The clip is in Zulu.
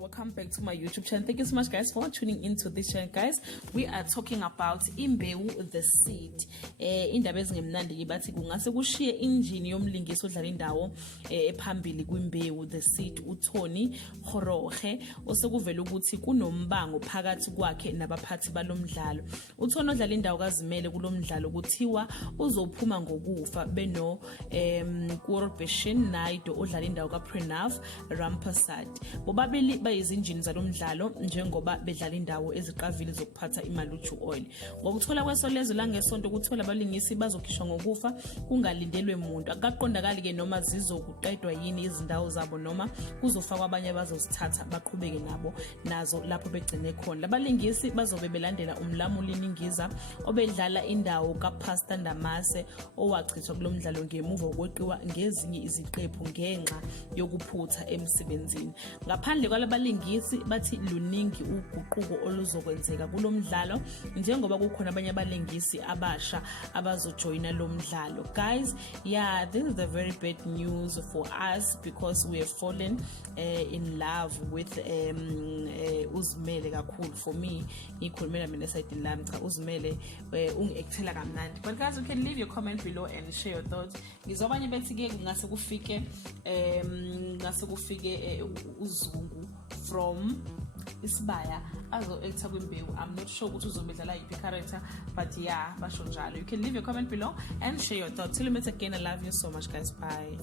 Welcome back to my YouTube channel. Thank you so much, guys, for tuning into this channel. Guys, we are talking about Imbewu the seed. Indaba ezingemnandi bathi kungase kushiye injini yomlingisi odlala indawo ephambili kwimbewu the seed uThoni Goroge osekuvela ukuthi kunombango phakathi kwakhe nabaphathi balomdlalo. uThoni odlala indawo kazimele kulomdlalo kuthiwa uzophuma ngokufa beno Kurbeshin Naido odlala indawo kaPranav Rampasad. Bobabili bayizinjini zalomdlalo njengoba bedlala indawo eziqavile zokuphatha imaluchu oil. Ngokuthola kwesolezo la ngesonto kuthola abalingisi bazokhishwa ngokufa kungalindelwe umuntu. Akaqondakali ke noma zizokuqedwa yini izindawo zabo noma kuzofakwa abanye abazozithatha baqhubeke nabo nazo lapho begcine khona. Labalingisi bazobe belandela umlamuli Ningiza obedlala indawo kaPastor Ndamase owachithwa kulomdlalo ngemuva kokweqiwa ngezinye iziqephu ngenxa yokuphutha emsebenzini. Ngaphandle kwalabalingisi bathi luningi uguquko oluzokwenzeka kulomdlalo njengoba kukhona abanye abalingisi abasha abazojoina lo mdlalo. Guys, yeah, this is the very bad news for us because we have fallen in love with Uzmele kakhulu. For me, ngikhulumela mina side lami cha Uzmele ungiactela kamnandi. But guys, you can leave your comment below and share your thoughts. Ngizobanye bethi ke ngase kufike uZungu from Isibaya azo actor kwimbewu. I'm not sure ukuthi uzomedlala yiphi character, but yeah, basho njalo. You can leave your comment below and share your thoughts. Till we meet again, I love you so much, guys. Bye.